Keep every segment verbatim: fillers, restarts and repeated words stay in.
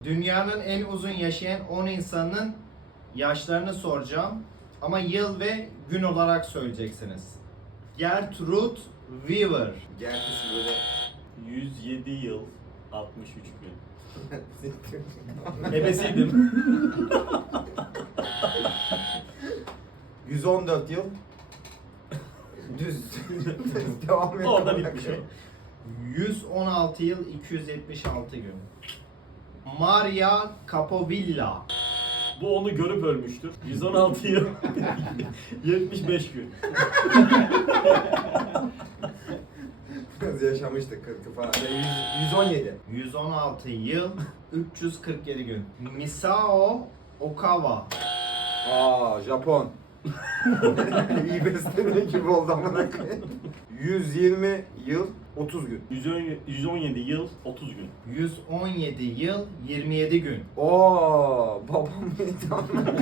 Dünyanın en uzun yaşayan on insanın yaşlarını soracağım. Ama yıl ve gün olarak söyleyeceksiniz. Gertrude Weaver. Gerçisi böyle yüz yedi yıl altmış üç gün. Ebesiydim. yüz on dört yıl düz devam ediyor. Orada bitmiş o. yüz on altı yıl iki yüz yetmiş altı gün. Maria Capovilla. Bu onu görüp ölmüştür. yüz on altı yıl yetmiş beş gün. Biraz yaşamıştık kırkı falan. yüz, yüz on yedi. yüz on altı yıl üç yüz kırk yedi gün. Misao Okawa. Aa Japon. İyi besleniyor gibi oldu amına koyayım. yüz yirmi yıl otuz gün. yüz on yedi yıl otuz gün. yüz on yedi yıl yirmi yedi gün. Oo babam neydi amına?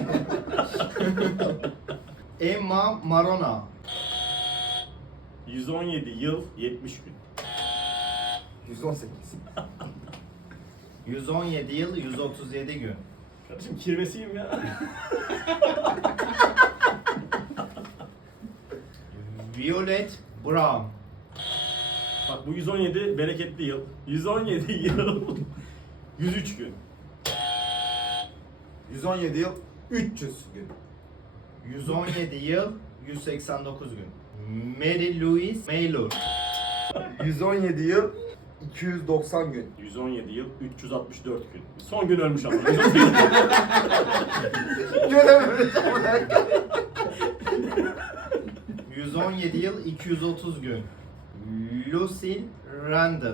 Emma Marona. yüz on yedi yıl yetmiş gün. yüz on sekiz. yüz on yedi yıl yüz otuz yedi gün. Kardeşim kirvesiyim ya. Violet Brown. Bak bu yüz on yedi bereketli yıl. yüz on yedi yıl yüz üç gün. yüz on yedi yıl üç yüz gün. yüz on yedi yıl yüz seksen dokuz gün. Mary Louise Maylor. yüz on yedi yıl iki yüz doksan gün. yüz on yedi yıl üç yüz altmış dört gün. Son gün ölmüş ama. Görememiş amına koyayım. yüz on yedi yıl iki yüz otuz gün. Lucille Random.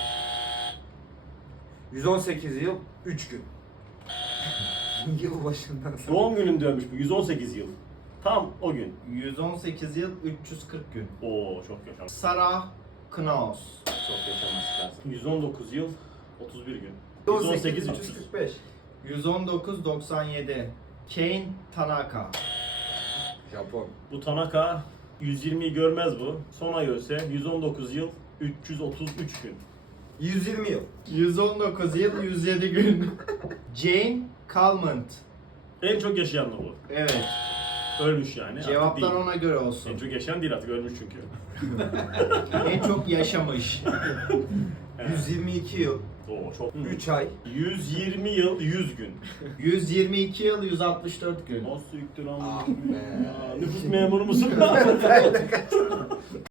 yüz on sekiz yıl üç gün. Yıl başından sonra. Doğum gününde ölmüş bu. yüz on sekiz yıl. Tam o gün. yüz on sekiz yıl üç yüz kırk gün. Oo çok yaşamış. Sarah Knaus. Çok yaşaması lazım. yüz on dokuz yıl otuz bir gün. yüz yüz on on sekiz sekiz üç yüz kırk beş. yüz on dokuz doksan yedi. Kane Tanaka. Japon. Bu Tanaka yüz yirmiyi görmez bu. Son ay ölse yüz on dokuz yıl üç yüz otuz üç gün. yüz yirmi yıl. yüz on dokuz yıl yüz yedi gün. Jane Calment. En çok yaşayan da bu. Evet. Ölmüş yani. artık Cevaplar değil. ona göre olsun. En çok yaşayan değil artık ölmüş çünkü. En çok yaşamış. yüz yirmi iki yıl Oo çok. üç ay. yüz yirmi yıl yüz gün. yüz yirmi iki yıl yüz altmış dört gün. Nasıl yüktür Ah ama? be. Nüfus memuru musun?